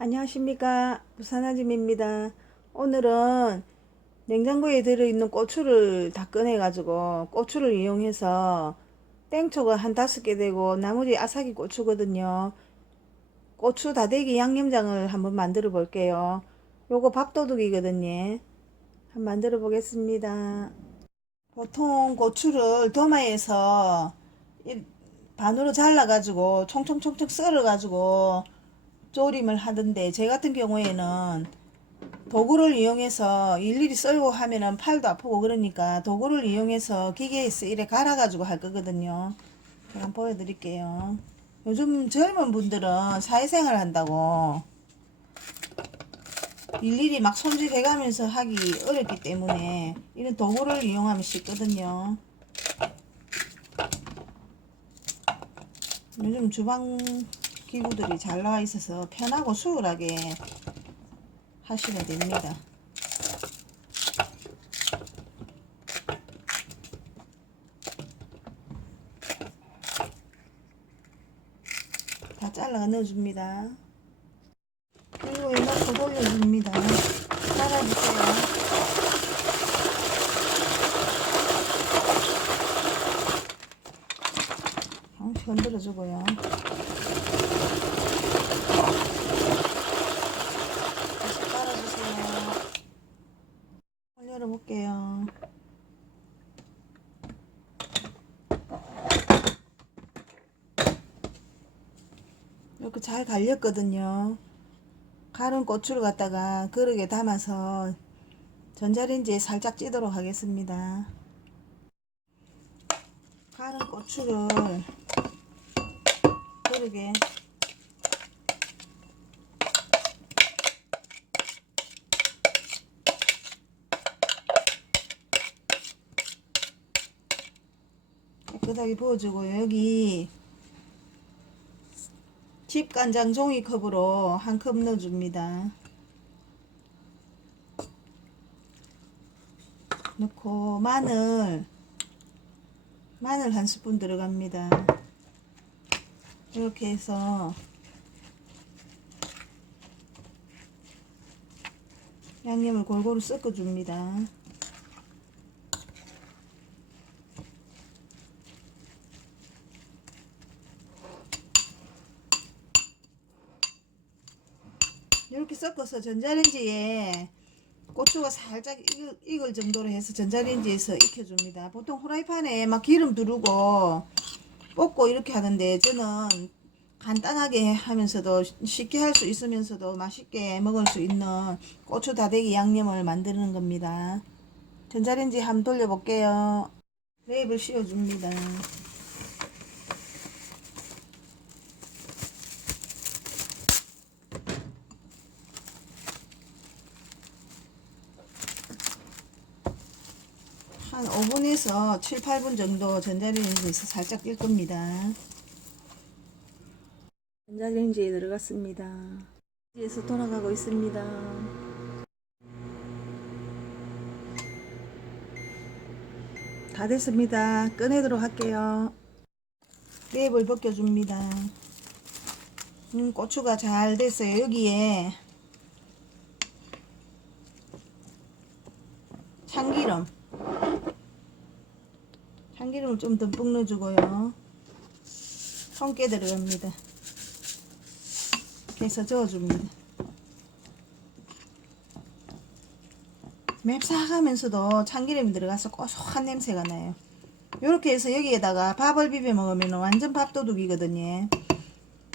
안녕하십니까. 부산아짐입니다. 오늘은 냉장고에 들어있는 고추를 다 꺼내 가지고 고추를 이용해서 땡초가 한 다섯 개 되고 나머지 아삭이 고추거든요. 고추 다대기 양념장을 한번 만들어 볼게요. 요거 밥도둑이거든요. 한번 만들어 보겠습니다. 보통 고추를 도마에서 이- 반으로 잘라 가지고 총총총총 썰어 가지고 조림을 하던데 제 같은 경우에는 도구를 이용해서 일일이 썰고 하면은 팔도 아프고 그러니까 도구를 이용해서 기계에서 이래 갈아 가지고 할 거거든요. 제가 보여드릴게요. 요즘 젊은 분들은 사회생활 한다고 일일이 막 손질해 가면서 하기 어렵기 때문에 이런 도구를 이용하면 쉽거든요. 요즘 주방 기구들이 잘 나와 있어서 편하고 수월하게 하시면 됩니다. 다 잘라 넣어줍니다. 그리고 이만큼 돌려줍니다. 잘라주세요. 흔들어주고요. 다시 깔아주세요. 물 열어볼게요. 이렇게 잘 갈렸거든요. 갈은 고추를 갖다가 그릇에 담아서 전자레인지에 살짝 찌도록 하겠습니다. 갈은 고추를 그릇에 깨끗하게 부어주고 여기 집간장 종이컵으로 한 컵 넣어줍니다. 넣고 마늘 마늘 한 스푼 들어갑니다. 이렇게 해서 양념을 골고루 섞어줍니다. 이렇게 섞어서 전자레인지에 고추가 살짝 익을, 익을 정도로 해서 전자레인지에서 익혀줍니다. 보통 후라이팬에 막 기름 두르고 볶고 이렇게 하는데 저는 간단하게 하면서도 쉽게 할 수 있으면서도 맛있게 먹을 수 있는 고추 다대기 양념을 만드는 겁니다. 전자레인지 한번 돌려볼게요. 랩을 씌워줍니다. 한 5분에서 7, 8분 정도 전자레인지에서 살짝 뛸 겁니다. 전자레인지에 들어갔습니다. 에서 돌아가고 있습니다. 다 됐습니다. 꺼내도록 할게요. 랩을 벗겨줍니다. 음, 고추가 잘 됐어요. 여기에 참기름 참기름을 좀 듬뿍 넣어주고요. 손깨 들어갑니다. 해서 저어줍니다. 맵싹하면서도 참기름이 들어가서 고소한 냄새가 나요. 이렇게 해서 여기에다가 밥을 비벼 먹으면 완전 밥도둑이거든요.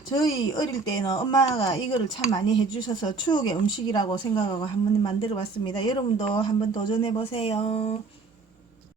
저희 어릴 때는 엄마가 이거를 참 많이 해주셔서 추억의 음식이라고 생각하고 한번 만들어 봤습니다. 여러분도 한번 도전해 보세요.